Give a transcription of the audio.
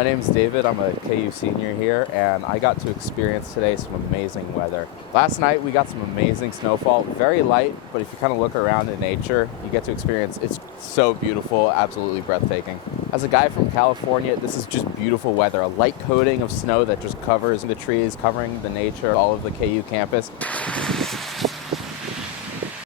My name's David. I'm a KU senior here, and I got to experience today some amazing weather. Last night we got some amazing snowfall, very light, but if you kind of look around in nature, you get to experience, it's so beautiful, absolutely breathtaking. As a guy from California, this is just beautiful weather, a light coating of snow that just covers the trees, covering the nature, all of the KU campus.